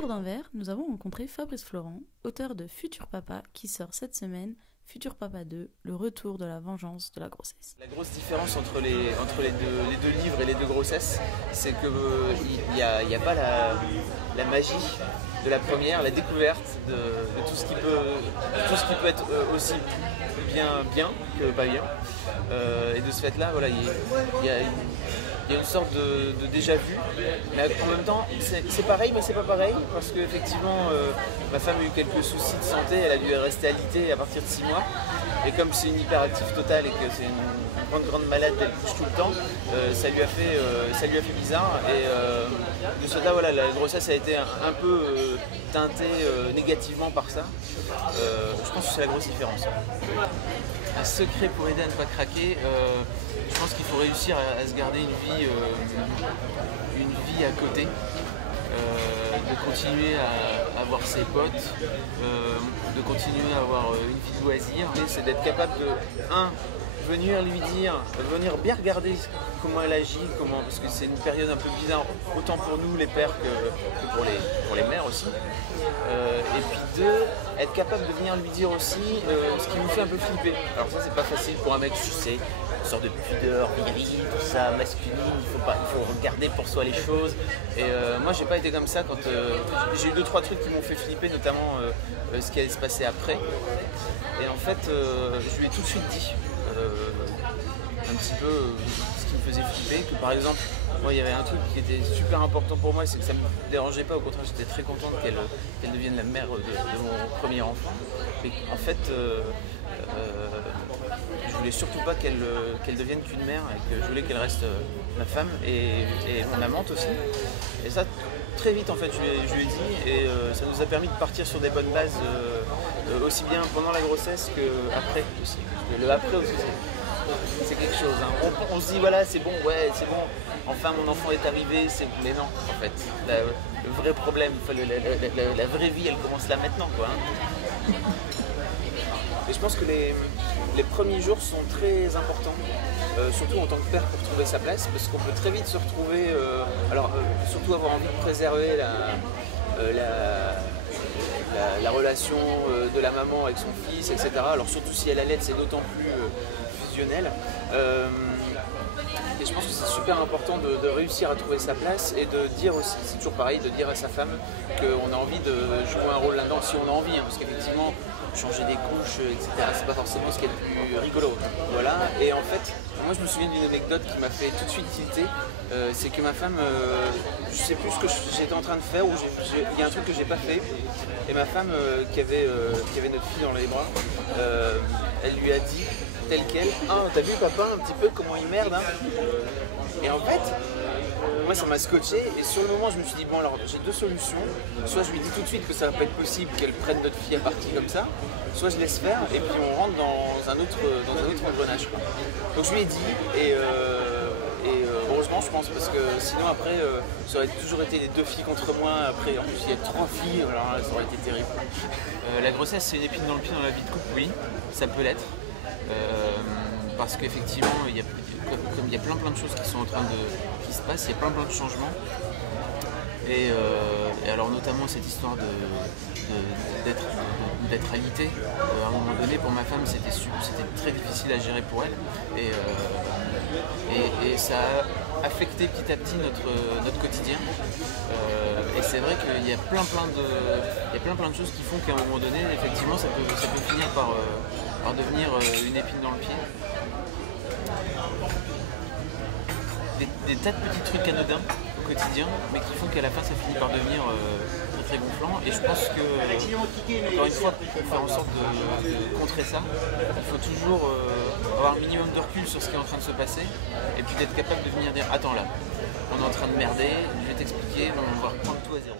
Autour d'un verre, nous avons rencontré Fabrice Florent, auteur de Futur Papa, qui sort cette semaine, Futur Papa 2, le retour de la vengeance de la grossesse. La grosse différence entre les deux livres et les deux grossesses, c'est qu'il n'y a pas la magie de la première, la découverte de tout ce qui peut être aussi bien que pas bien. Et de ce fait-là, voilà, il y a une sorte de déjà-vu, mais en même temps c'est pareil mais c'est pas pareil parce qu'effectivement ma femme a eu quelques soucis de santé, elle a dû rester alitée à partir de 6 mois et comme c'est une hyperactive totale et que c'est une grande malade, elle couche tout le temps, ça lui a fait bizarre et de ce fait-là voilà, la grossesse a été un peu teintée négativement par ça. Je pense que c'est la grosse différence. Un secret pour aider à ne pas craquer, je pense qu'il faut réussir à se garder une vie à côté, de continuer à avoir ses potes, de continuer à avoir une vie de loisir. C'est d'être capable de, venir bien regarder comment elle agit, parce que c'est une période un peu bizarre, autant pour nous les pères que pour les mères aussi. Et puis deux, être capable de venir lui dire aussi ce qui nous fait un peu flipper. Alors ça c'est pas facile pour un mec, tu sais, une sorte de pudeur, viril, tout ça, masculine, il faut regarder pour soi les choses. Et moi j'ai pas été comme ça quand j'ai eu 2-3 trucs qui m'ont fait flipper, notamment ce qui allait se passer après. Et en fait je lui ai tout de suite dit un petit peu ce qui me faisait flipper, que par exemple moi il y avait un truc qui était super important pour moi, c'est que ça me dérangeait pas, au contraire j'étais très contente qu'elle devienne la mère de mon premier enfant. Mais en fait je voulais surtout pas qu'elle devienne qu'une mère et que je voulais qu'elle reste ma femme et mon amante aussi. Et ça très vite en fait je lui ai dit et ça nous a permis de partir sur des bonnes bases aussi bien pendant la grossesse qu'après aussi. Le après aussi c'est quelque chose. Hein. On se dit voilà c'est bon, enfin mon enfant est arrivé, mais non en fait. Le vrai problème, la vraie vie elle commence là maintenant quoi. Hein. Et je pense que les premiers jours sont très importants, surtout en tant que père pour trouver sa place, parce qu'on peut très vite se retrouver, surtout avoir envie de préserver la relation de la maman avec son fils, etc. Alors surtout si elle allait, c'est d'autant plus fusionnel. Et je pense que c'est super important de réussir à trouver sa place et de dire aussi, c'est toujours pareil, de dire à sa femme qu'on a envie de jouer un rôle là-dedans si on a envie, hein, parce qu'effectivement, changer des couches, etc., c'est pas forcément ce qui est le plus rigolo. Voilà, et en fait, moi je me souviens d'une anecdote qui m'a fait tout de suite tilter, c'est que ma femme, je sais plus ce que j'étais en train de faire, ou il y a un truc que j'ai pas fait, et ma femme qui avait notre fille dans les bras, elle lui a dit, telle quelle, t'as vu papa un petit peu comment il merde hein. Et en fait, moi ça m'a scotché et sur le moment je me suis dit bon alors j'ai deux solutions, soit je lui dis tout de suite que ça va pas être possible qu'elle prenne notre fille à partie comme ça, soit je laisse faire et puis on rentre dans un autre engrenage quoi. Donc je lui ai dit et heureusement je pense parce que sinon après ça aurait toujours été les deux filles contre moi, après en plus il y a 3 filles, alors là, ça aurait été terrible. La grossesse c'est une épine dans le pied dans la vie de couple, oui, ça peut l'être. Parce qu'effectivement, comme il y a plein de choses qui sont en train qui se passent, il y a plein de changements. Et alors notamment cette histoire d'être alité, à un moment donné pour ma femme c'était très difficile à gérer pour elle et ça a affecté petit à petit notre quotidien. Et c'est vrai qu'il y a plein de choses qui font qu'à un moment donné effectivement ça peut finir par devenir une épine dans le pied. Des tas de petits trucs anodins au quotidien, mais qui font qu'à la fin ça finit par devenir très gonflant. Et je pense que, encore une fois, pour faire en sorte de contrer ça, il faut toujours avoir un minimum de recul sur ce qui est en train de se passer, et puis d'être capable de venir dire attends là, on est en train de merder, je vais t'expliquer, on va reprendre tout à zéro.